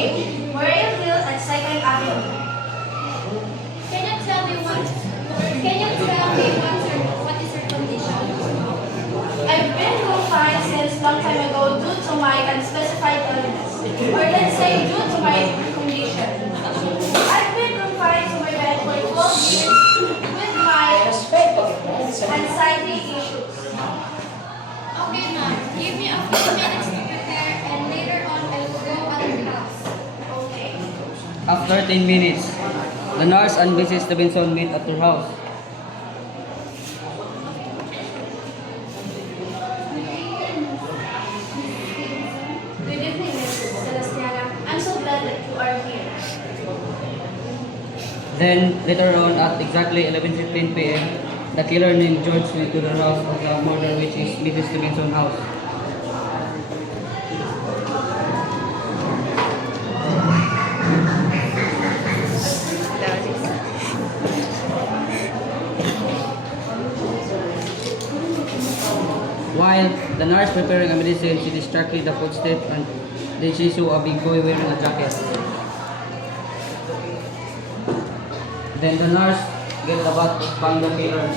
Okay, Memorial Hill at 2nd Avenue. Can you tell me what is your condition? I've been confined since long time ago due to my unspecified illness, or let's say due to my condition. I've been confined to my bed for 12 years with my anxiety issues. Okay, ma'am. Give me a few minutes to prepare, and later on I will go at your house. Okay. After 10 minutes, the nurse and Mrs. Stevenson meet at your house. Good evening, Mrs. Celestiana. I'm so glad that you are here. Then, later on at exactly 11:15 p.m., the killer named George went to the house of the murder, which is Mrs. Stevenson's house. While the nurse preparing a medicine, she distracted the footsteps and then she saw a big boy wearing a jacket. Then the nurse get the bat to bang the killer.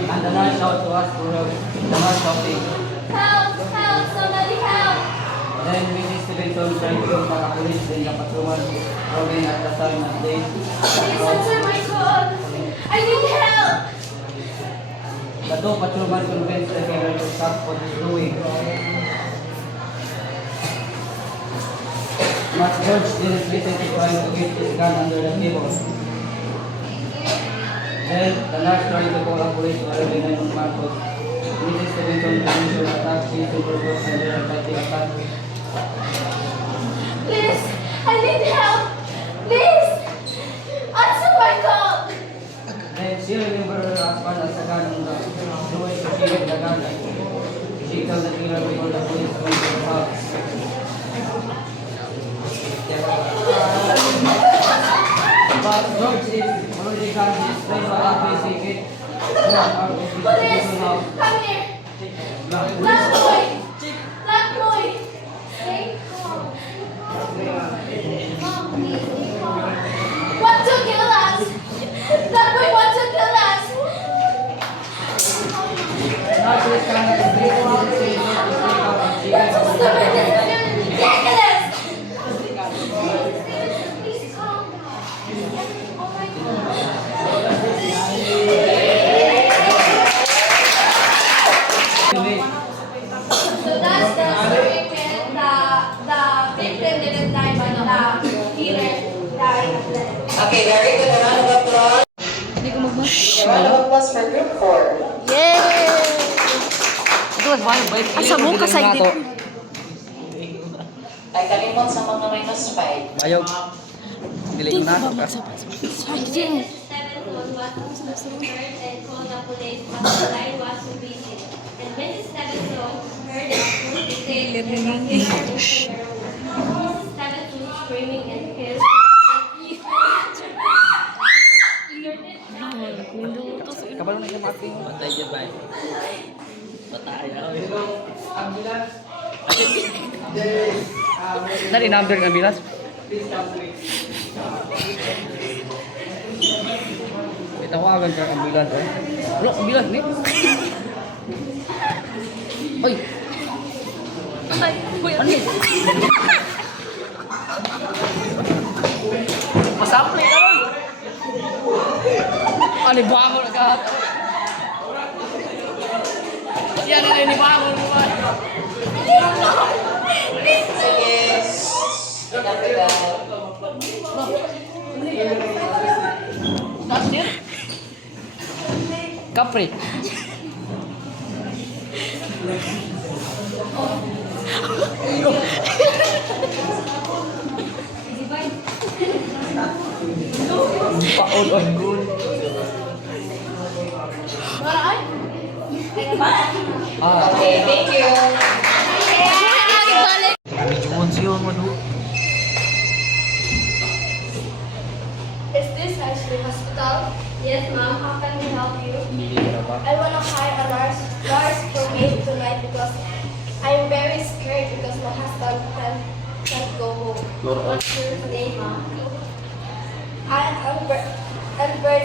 And the nurse shout to us for help. The nurse shouting. Help! Help! Somebody help! Then Mrs. Stevenson tried to contact the police. Then the patrolman rolling at the time and they Please answer my call. I need help. the two patrolmen convinced the killer to stop what he's doing. But George didn't listen to trying to get his gun under the table. Then the nurse tried to call the police to arrive in Marcos. Mrs. Stevenson initial attack, she supervised and they are fighting attack. Please, I need help. Please, answer my call. Then she remembered her husband as a gun on the floor, so she gave the gun. She told the killer before the police went to the house. But George is already got his friend for that way, he get Police, come here. Black boy. Black boy. Stay calm. Mom, please stay calm. Want to kill us. Black boy wants to kill us. Nurse is coming to break out and say, "Don't break out," and she That's so gave stupid. This is ridiculous. Please calm down. Oh my God. So that's the story when the victim didn't die, but the killer died. Okay, very good. A round of applause. A round of applause for group 4. Asa mo kasaydi? Ay kalimot sa mga minus 5. Ayaw. Dili ko na ako. Stevenson was heard and called the police, but the line was too busy. And Mrs. Stevenson heard the police say that the killer was in the room. Mrs. Stevenson screaming and killed. Kabalo na siya mati. Patay niya ba? Patay. Ambulance. Dari number ng ambulance. Itawagan ka ang ambulance eh. Wala, ambulance ni. Oy. Patay. Uy, ano yun? Masampli ka ron. Ano ba ako nagkahato? Yan na rin ba ako naman? Sige. Kapitan. That's it? Capri. Paon-on. Okay, thank you. Is this Ashley Hospital? Yes, ma'am. How can we help you? I want to hire a nurse for me tonight because I'm very scared What's your name, ma'am? I'm Albert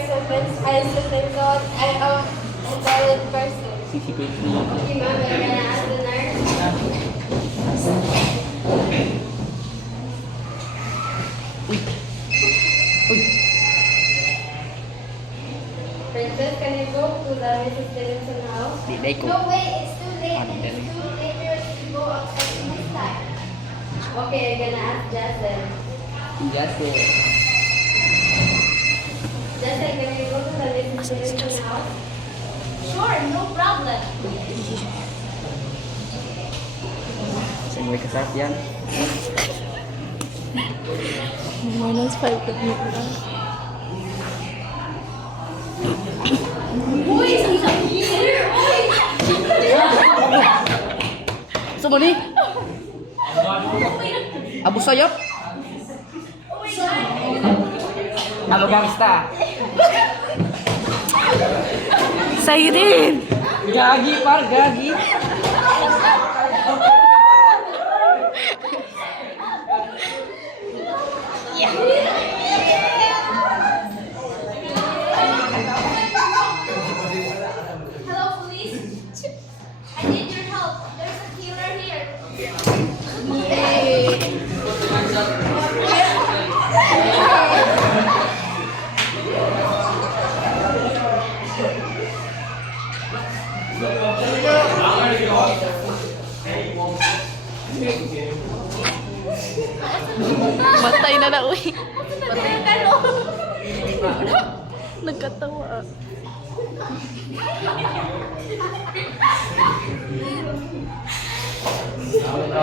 Simmons. I'm 16 years. I'm a intelligent person. Okay, ma'am, we're gonna ask the nurse. Princess, can you go to the Mrs. Stevenson house? No way, it's too late. It's too dangerous to go outside in this time. Okay, you're gonna ask Justin. Justin. Justin, can you go to the Mrs. Stevenson house? Sure, no problem. May kasat yan. Minus 5 ka na. Sa mo ni? Abu Sayyaf? Halo gangsta. Siren! Gagi par, gagi. Hello, police. I need your help. There's a killer here. Matay na na, uy. Nagkatawa. Ano